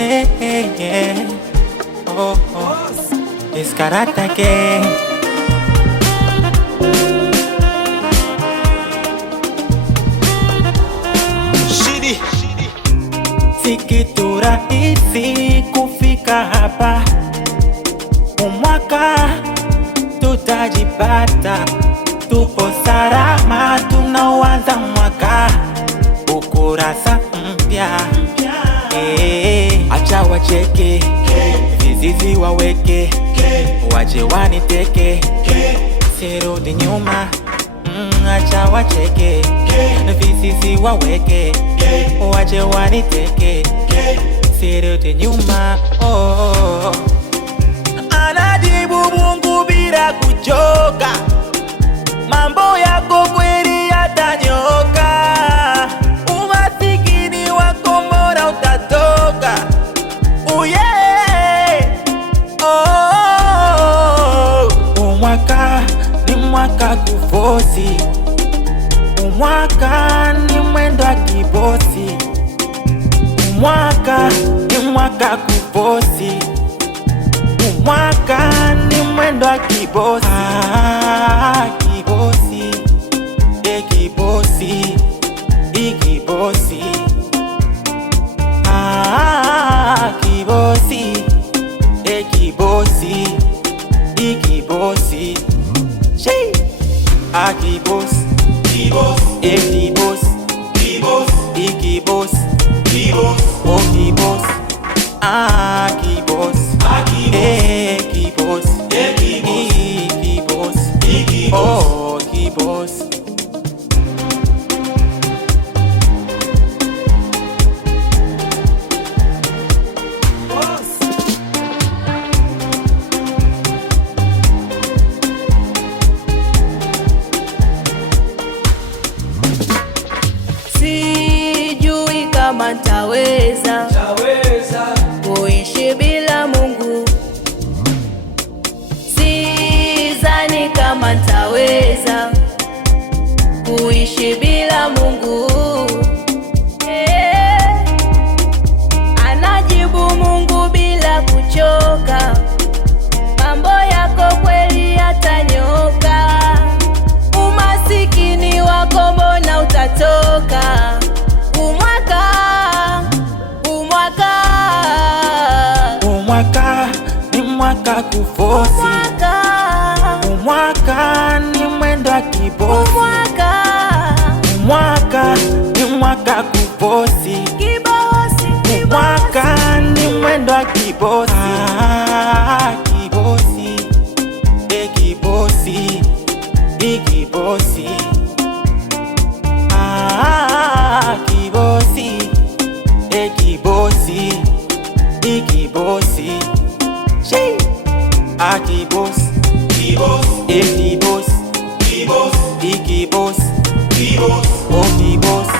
Hey, hey, yeah. Oh, oh. It's Karata Gang. Si kitu rahisi kufika hapa, umwaka tutajipata, tupo salama, tunauanza mwaka, ukurasa mpya. Acha wacheke, vizizi waweke, waje waniteke, sirudi nyuma. Acha wacheke, vizizi waweke, waje waniteke, sirudi nyuma. Oh, anajibu Mungu bila kuchoka, mambo yako kweli yatanyoka, umasikini wako mbona utatoka. Yeah. Oh, umwaka ni mwaka kufosi, umwaka ni mwendo wa kibosi, umwaka ni mwaka kufosi, umwaka ni mwendo wa kibosi. Kibosi, kibosi, ikibosi. Kibosi, kibosi, ikibosi. She, kibosi, Kibos, kibosi, Kibos, ikibosi, Kibos, oh kibosi, kibosi, kibosi, kibosi, Kibos, oh kibosi. Sijui kama ntaweza kuishi bila Mungu, sidhani kama ntaweza kuishi bila Mungu. Anajibu Mungu bila kuchoka, mambo yako kweli yatanyoka, umasikini wako mbona utatoka. Umwaka, umwaka, Umwaka ni mwaka kufosi, umwaka, umwaka ni mwendo wa kibosi, umwaka, umwaka ni mwaka kufosi, kibosi, umwaka ni mwendo wa kibosi. Kibosi, kibosi, ikibosi. Kibosi, kibosi, ikibosi. She, kibosi, Kibos, kibosi, Kibos, ikibosi. Kibos, Oh kibosi,